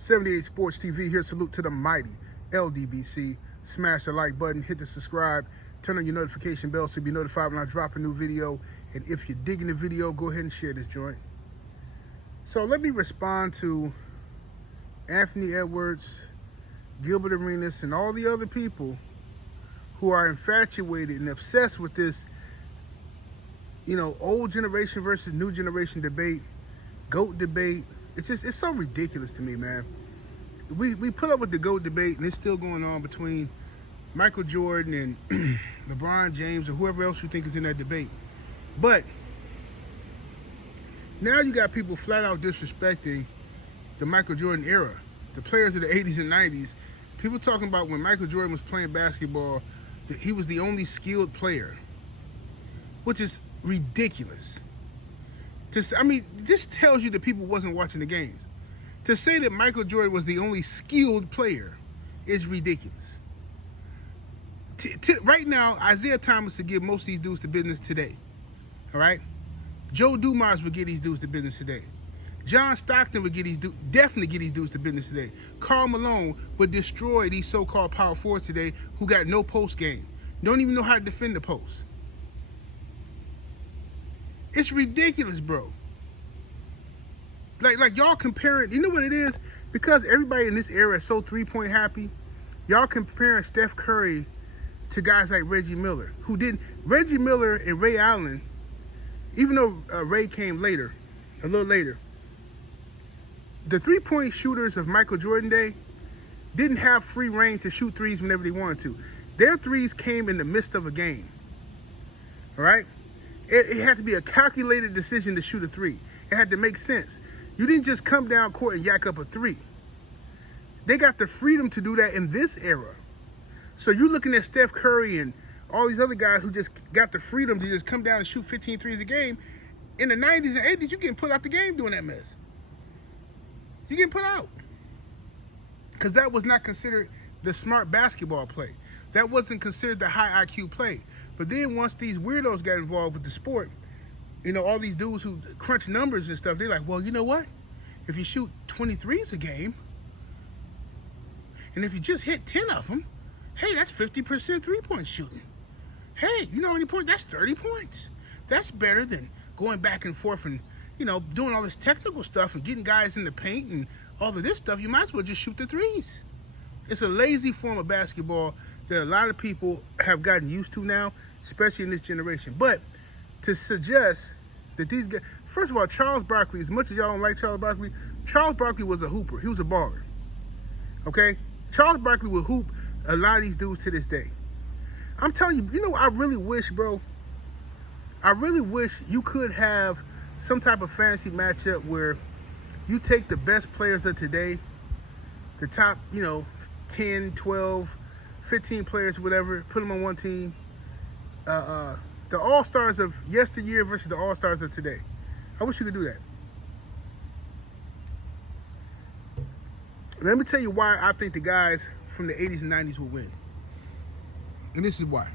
78 Sports TV here. Salute to the mighty LDBC. Smash the like button, hit the subscribe, turn on your notification bell so you'll be notified when I drop a new video. And if you're digging the video, go ahead and share this joint. So let me respond to Anthony Edwards, Gilbert Arenas, and all the other people who are infatuated and obsessed with this, old generation versus new generation debate, GOAT debate. It's so ridiculous to me, man. We put up with the GOAT debate, and it's still going on between Michael Jordan and LeBron James or whoever else you think is in that debate. But now you got people flat out disrespecting the Michael Jordan era, the players of the 80s and 90s. People talking about when Michael Jordan was playing basketball, that he was the only skilled player, which is ridiculous. This tells you that people wasn't watching the games. To say that Michael Jordan was the only skilled player is ridiculous. Right now, Isaiah Thomas would give most of these dudes to business today. All right? Joe Dumars would get these dudes to business today. John Stockton would definitely get these dudes to business today. Karl Malone would destroy these so-called power forwards today who got no post game. Don't even know how to defend the post. It's ridiculous, bro. Like y'all comparing, you know what it is? Because everybody in this era is so three-point happy, y'all comparing Steph Curry to guys like Reggie Miller, who didn't. Reggie Miller and Ray Allen, even though Ray came later, a little later, the three-point shooters of Michael Jordan day didn't have free reign to shoot threes whenever they wanted to. Their threes came in the midst of a game. All right? It had to be a calculated decision to shoot a three. It had to make sense. You didn't just come down court and yak up a three. They got the freedom to do that in this era. So you're looking at Steph Curry and all these other guys who just got the freedom to just come down and shoot 15 threes a game. In the 90s and 80s, you getting put out the game doing that mess. You getting put out. Because that was not considered the smart basketball play. That wasn't considered the high IQ play. But then once these weirdos got involved with the sport, all these dudes who crunch numbers and stuff, they're like, well, you know what? If you shoot 23s a game, and if you just hit 10 of them, hey, that's 50% three-point shooting. Hey, you know how many points? That's 30 points. That's better than going back and forth and, doing all this technical stuff and getting guys in the paint and all of this stuff. You might as well just shoot the threes. It's a lazy form of basketball that a lot of people have gotten used to now, especially in this generation. But to suggest that these guys, first of all, Charles Barkley, as much as y'all don't like Charles Barkley was a hooper. He was a baller. Okay? Charles Barkley would hoop a lot of these dudes to this day. I'm telling you, I really wish, bro, you could have some type of fantasy matchup where you take the best players of today, the top, 10, 12, 15 players, whatever, put them on one team. The all-stars of yesteryear versus the all-stars of today. I wish you could do that. Let me tell you why I think the guys from the 80s and 90s will win. And this is why.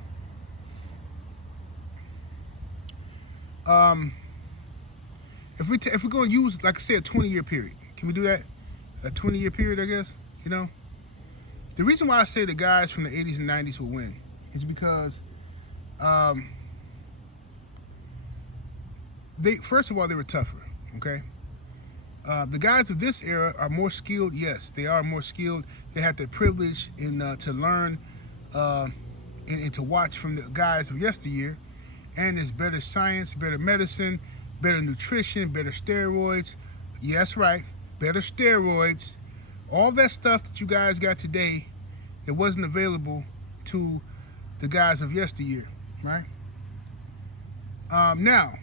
If we're going to use, like I said, a 20-year period, can we do that? A 20-year period, I guess, The reason why I say the guys from the 80s and 90s will win is because first of all, they were tougher, okay? The guys of this era are more skilled. Yes, they are more skilled. They have the privilege to learn and to watch from the guys of yesteryear. And there's better science, better medicine, better nutrition, better steroids. Yes, right, better steroids. All that stuff that you guys got today, it wasn't available to the guys of yesteryear, right? Now,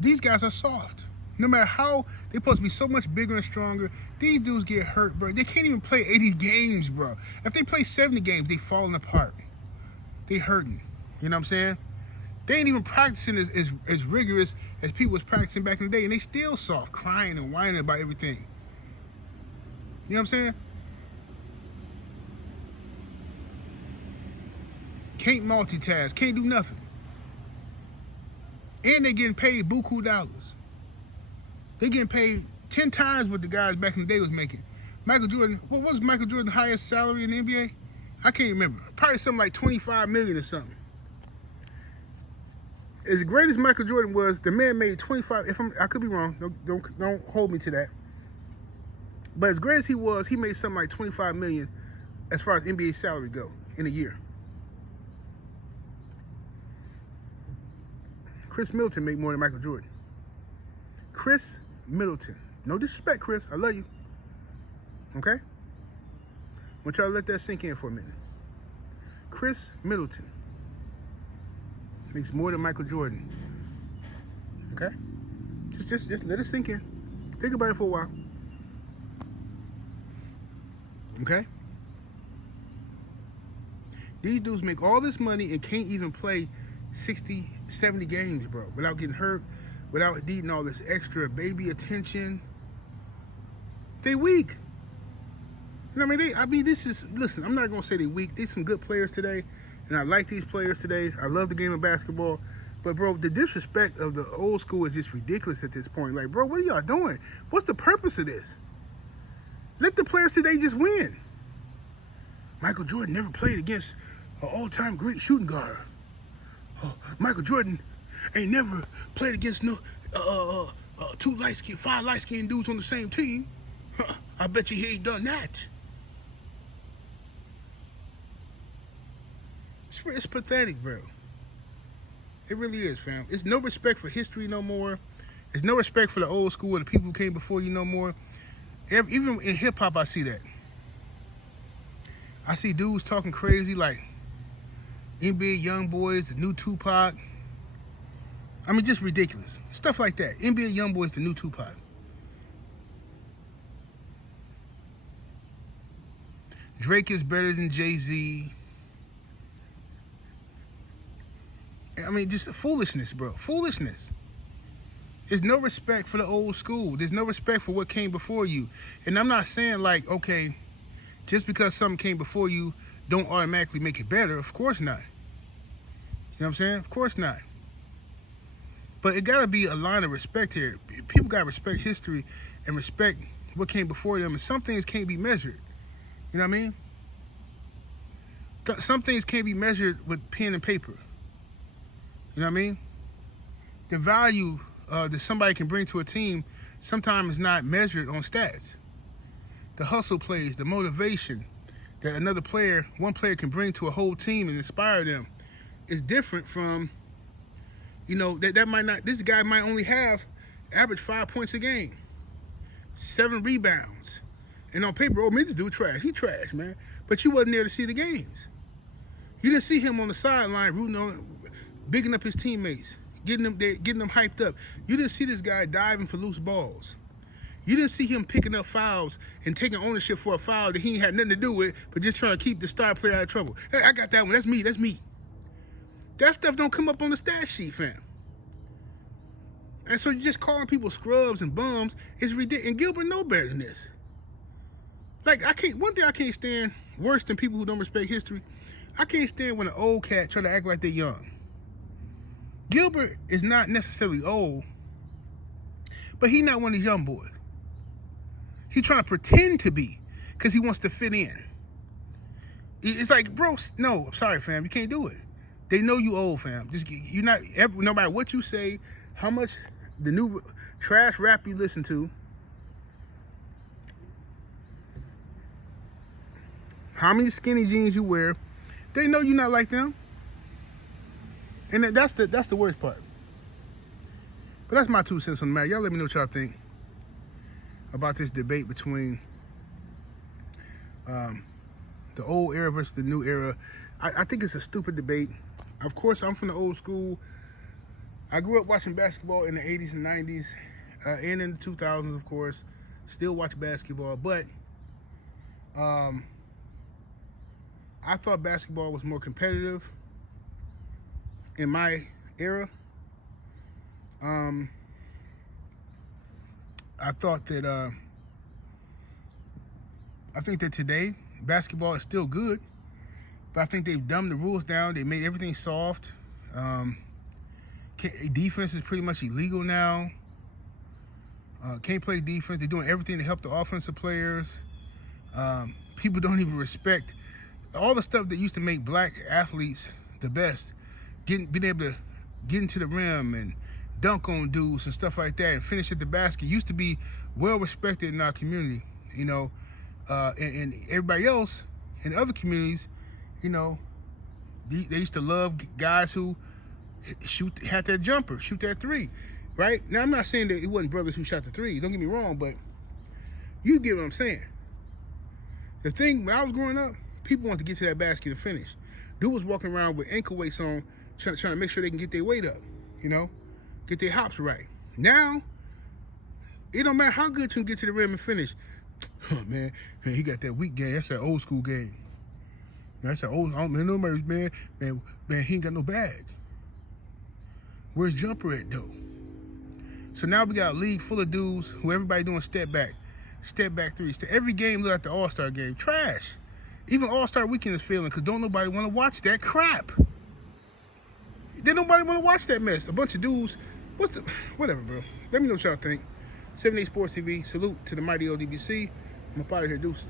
these guys are soft. No matter how, they're supposed to be so much bigger and stronger. These dudes get hurt, bro. They can't even play 80 games, bro. If they play 70 games, they falling apart. They hurting. You know what I'm saying? They ain't even practicing as rigorous as people was practicing back in the day, and they still soft, crying and whining about everything. You know what I'm saying? Can't multitask, can't do nothing. And they getting paid buku dollars. They getting paid 10 times what the guys back in the day was making. Michael Jordan, what was Michael Jordan's highest salary in the NBA? I can't remember. Probably something like 25 million or something. As great as Michael Jordan was, the man made 25. I could be wrong. Don't hold me to that. But as great as he was, he made something like 25 million as far as NBA salary go in a year. Chris Middleton made more than Michael Jordan. Chris Middleton. No disrespect, Chris. I love you. Okay? I want y'all to let that sink in for a minute. Chris Middleton makes more than Michael Jordan. Okay? Just let it sink in. Think about it for a while. Okay? These dudes make all this money and can't even play 60, 70 games, bro, without getting hurt, without needing all this extra baby attention. They weak. You know what I mean? Listen, I'm not going to say they weak. There's some good players today, and I like these players today. I love the game of basketball. But, bro, the disrespect of the old school is just ridiculous at this point. Like, bro, what are y'all doing? What's the purpose of this? Let the players today just win. Michael Jordan never played against an all-time great shooting guard. Michael Jordan ain't never played against no five light-skinned dudes on the same team. I bet you he ain't done that. It's pathetic, bro. It really is, fam. It's no respect for history no more. There's no respect for the old school or the people who came before you no more. Even in hip-hop, I see that. I see dudes talking crazy like NBA Youngboys, the new Tupac. I mean, just ridiculous. Stuff like that. NBA Youngboys, the new Tupac. Drake is better than Jay-Z. I mean, just foolishness, bro. Foolishness. There's no respect for the old school. There's no respect for what came before you. And I'm not saying like, okay, just because something came before you, don't automatically make it better. Of course not. You know what I'm saying? Of course not. But it got to be a line of respect here. People got to respect history and respect what came before them. And some things can't be measured. You know what I mean? Some things can't be measured with pen and paper. You know what I mean? The value that somebody can bring to a team sometimes is not measured on stats. The hustle plays, the motivation that one player can bring to a whole team and inspire them is different from, you know, this guy might only average 5 points a game, 7 rebounds. And on paper, oh man, this dude trash. He trash, man. But you wasn't there to see the games. You didn't see him on the sideline rooting on, bigging up his teammates, getting them hyped up. You didn't see this guy diving for loose balls. You didn't see him picking up fouls and taking ownership for a foul that he ain't had nothing to do with, but just trying to keep the star player out of trouble. Hey, I got that one. That's me. That stuff don't come up on the stat sheet, fam. And so you're just calling people scrubs and bums is ridiculous. And Gilbert know better than this. Like, one thing I can't stand, worse than people who don't respect history, I can't stand when an old cat try to act like they're young. Gilbert is not necessarily old, but he not one of these young boys. He trying to pretend to be because he wants to fit in. It's like, bro, no, I'm sorry, fam, you can't do it. They know you old, fam. No matter what you say, how much the new trash rap you listen to, how many skinny jeans you wear, they know you're not like them. And that's the worst part. But that's my 2 cents on the matter. Y'all let me know what y'all think about this debate between the old era versus the new era. I think it's a stupid debate. Of course, I'm from the old school. I grew up watching basketball in the 80s and 90s and in the 2000s, of course. Still watch basketball, but I thought basketball was more competitive in my era. I think that today basketball is still good, but I think they've dumbed the rules down. They made everything soft. Defense is pretty much illegal now. Can't play defense. They're doing everything to help the offensive players. People don't even respect all the stuff that used to make black athletes the best. Being able to get into the rim and dunk on dudes and stuff like that and finish at the basket used to be well respected in our community, you know. And everybody else in other communities, you know, they used to love guys who had that jumper, shoot that three, right? Now, I'm not saying that it wasn't brothers who shot the three. Don't get me wrong, but you get what I'm saying. The thing, when I was growing up, people wanted to get to that basket and finish. Dude was walking around with ankle weights on, trying to make sure they can get their weight up, you know, get their hops right. Now, it don't matter how good you can get to the rim and finish. Oh, man, he got that weak game. That's that old school game. That's that old, man, he ain't got no bag. Where's jumper at, though? So now we got a league full of dudes who everybody doing step back threes. Every game look like the All-Star game. Trash. Even All-Star Weekend is failing because don't nobody want to watch that crap. Then nobody want to watch that mess. A bunch of dudes. Whatever, bro. Let me know what y'all think. 78 Sports TV. Salute to the mighty ODBC. I'm up out of here. Deuces.